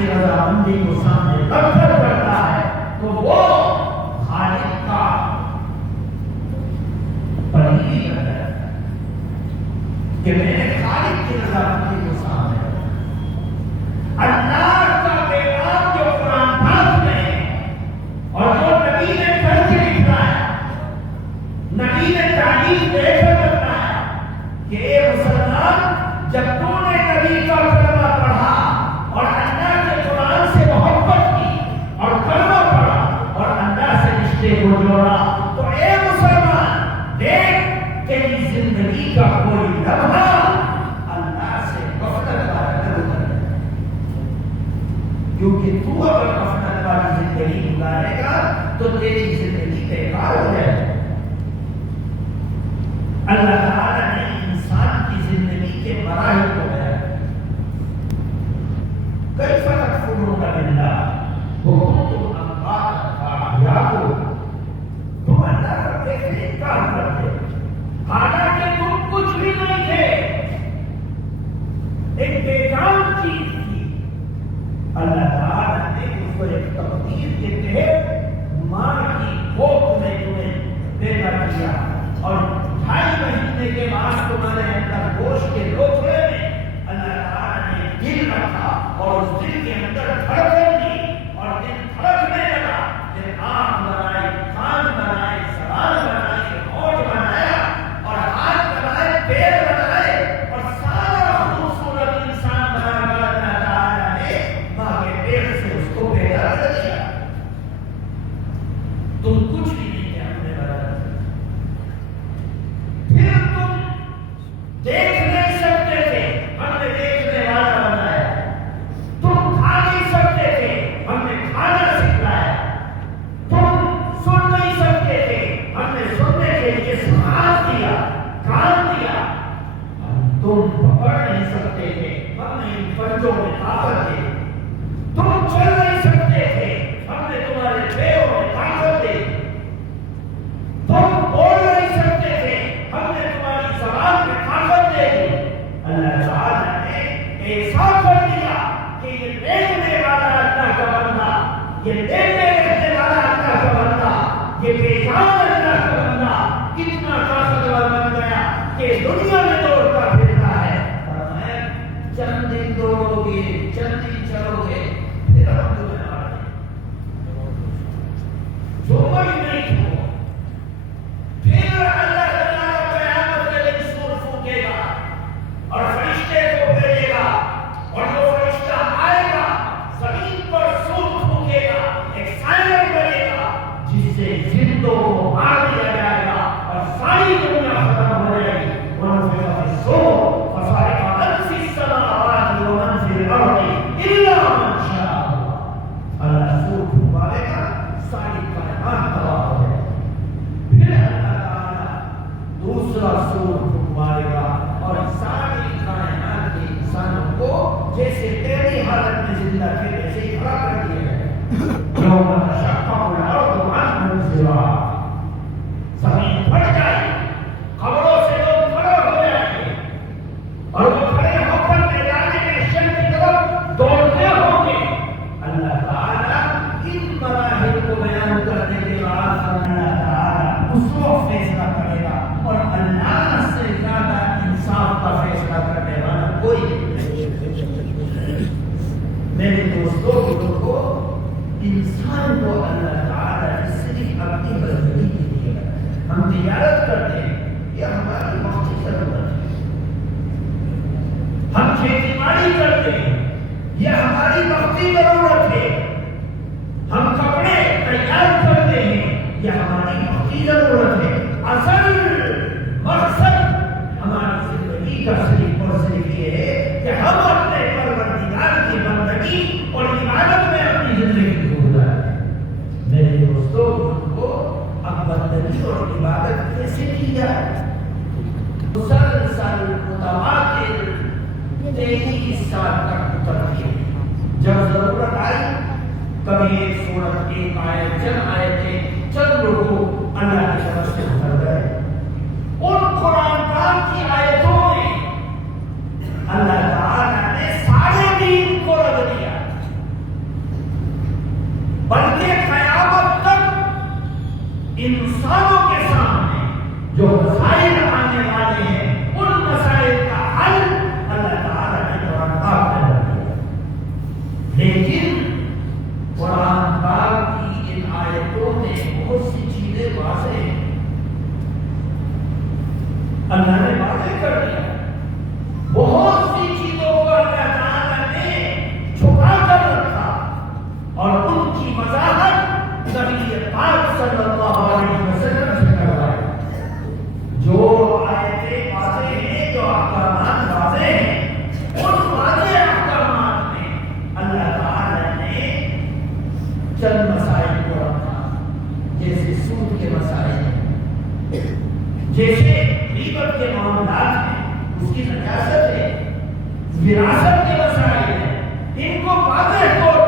کی رضامندی کو سامنے رکھ کر کرتا ہے تو وہ خالق کا بندگی کرتا ہے کہ میں نے خالق کی رضامندی کو سامنے رکھا. اللہ کا پیغام جو قرآن پاک میں اور جو نبی نے پڑھ کے لکھایا، نبی نے تعلیم دے کر بتایا کہ اے مسلمان، جب تو نے نبی کا کلمہ پڑھا اور اللہ کے قرآن سے محبت کی اور کلمہ پڑھا اور اللہ سے رشتے کو جوڑا، تو اے مسلمان دیکھ تیری زندگی کا کوئی لمحہ اللہ سے غفلت والا نہ گزرے، کیونکہ تو اگر غفلت والی زندگی گزارے گا تو تیری زندگی بیکار ہو جائے گی. اللہ تعالیٰ نے انسان کی زندگی کے مراحل کو بیان کیا. کیف تکفرون باللہ وکنتم امواتا فاحیاکم، تم اللہ کا کیسے انکار کرتے حالانکہ تم کچھ بھی نہیں تھے، ایک بے جان چیز تھی. اللہ تعالیٰ نے اس کو ایک تقدیر کے تحت ماں کی کوکھ میں تمہیں پیدا کیا اور 2.5 مہینے کے بعد تمہارے اندر گوشت کے لوتھڑے میں اللہ تعالیٰ نے دل رکھا اور اس دل کے اندر دھڑکن دی اور دل دھڑکنے لگا، پھر آنکھ بنائی، کان بنائے، زبان بنائی، ہونٹ بنایا اور ہاتھ بنائے، پیر بنائے اور سارا خوبصورت انسان بنا کر اللہ تعالیٰ نے ماں کے پیٹ سے اس کو پیدا کر دیا. تم کچھ بھی نہیں کیا اپنے بدن، پھر تم دیکھ نہیں سکتے تھے، ہم نے دیکھنے والا بنایا. تم کھا نہیں سکتے تھے، ہم نے کھانا سکھلایا. تم سن نہیں سکتے تھے، ہم نے سننے کے لیے سماعت دیا، کان دیا. تم پکڑ نہیں سکتے تھے، ہم نے ان پنجوں میں طاقت دی. تم چل نہیں سکتے تھے، ہم نے تمہارے پیروں میں طاقت دی. تم بول نہیں سکتے تھے، ہم نے تمہاری زبان میں طاقت دے دی. اللہ تعالیٰ نے ایسا کر دیا کہ یہ دیکھنے والا اللہ کا بندہ، یہ دیکھنے رہنے والا اللہ کا بندہ، یہ بے جان اللہ کا بندہ اتنا طاقتور بن گیا کہ دنیا میں دوڑتا پھرتا ہے. فرمایا چند دن دوڑو گے، چند دن چلو گے، پھر ہم تمہیں مار دیں گے. جو کوئی نہیں ہو، پھر اللہ تعالیٰ قیامت کے دن سور پھونکے گا اور فرشتے کو بھیجے گا اور جو فرشتہ آئے گا زمین پر سور پھونکے گا، ایک سائرن بنے گا جس سے زندوں کو مار دیا جائے گا اور ساری دنیا ختم ہو جائے گی. ونفخ فی الصور فصعق من فی السماوات ومن فی الارض الا من شاء اللہ. اللہ سور پھونکے گا، ساری کائنات تباہ ہو جائے گی. پھر اللہ تعالیٰ دوسرا سور پھونکے گا اور ساری کائنات کے انسانوں کو جیسے پہلی حالت میں زندہ تھے ویسے ہی کھڑا کر دیا جائے. یوم تشقق الارض عنهم سراعا، زمین پھٹ جائے گی، قبروں سے لوگ کھڑے ہو جائیں گے اور وہ کھڑے ہو کر میدان محشر کی طرف دوڑتے ہوں گے. اللہ تعالیٰ ان مراحل کو بیان کرنے کے بعد اللہ تعالیٰ اس وقت فیصلہ کرے گا اور اللہ سے زیادہ انصاف کا فیصلہ کرنے والا کوئی نہیں. میرے دوستوں بزرگوں، انسان کو اللہ تعالیٰ نے صرف اپنی بندگی کے لیے بنایا. ہم تجارت کرتے ہیں، یہ ہماری وقتی ضرورت ہے. ہم کھیتی باڑی کرتے ہیں، یہ ہماری وقتی ضرورت ہے. ہم کپڑے تیار کرتے ہیں، یہ ہماری وقتی ضرورت ہے. اصل مقصد ہماری زندگی کا صرف اور صرف یہ ہے کہ ہم اپنے پروردگار کی بندگی اور عبادت میں اپنی زندگی کو گزاریں. میرے دوستوں کو اب بندگی اور عبادت کیسے کی جائے؟ مسلسل متواتر 23 سال تک ترتیب. جب ضرورت آئی کبھی ایک سورت، ایک آیت، چند آیتیں، چند رکوع اللہ کی طرف سے اتر گئے. ان قرآن پاک کی آیتوں میں اللہ تعالیٰ نے سارے دین کو رد دیا. انسانوں کے سامنے جو مسائل آنے والے ہیں ان مسائل کا حل اللہ تعالیٰ نے قرآن پاک میں رکھ دیا. لیکن قرآن پاک کی ان آیتوں میں بہت سی چیزیں واضح ہیں. اللہ نے واضح کر دیا. بہت سی چیزوں کو اللہ تعالیٰ نے چھپا کر رکھا اور ان کی وضاحت نبی پاک صلی اللہ علیہ وسلم سے کروائی. جو آیتیں واضح ہیں، جو احکامات واضح ہیں، ان واضح احکامات میں اللہ تعالیٰ نے چند مسائل کو رکھا، جیسے سود کے مسائل ہیں، جیسے غیبت کے معاملات ہیں، اس کی نجاست ہے، وراثت کے مسائل ہیں. ان کو واضح طور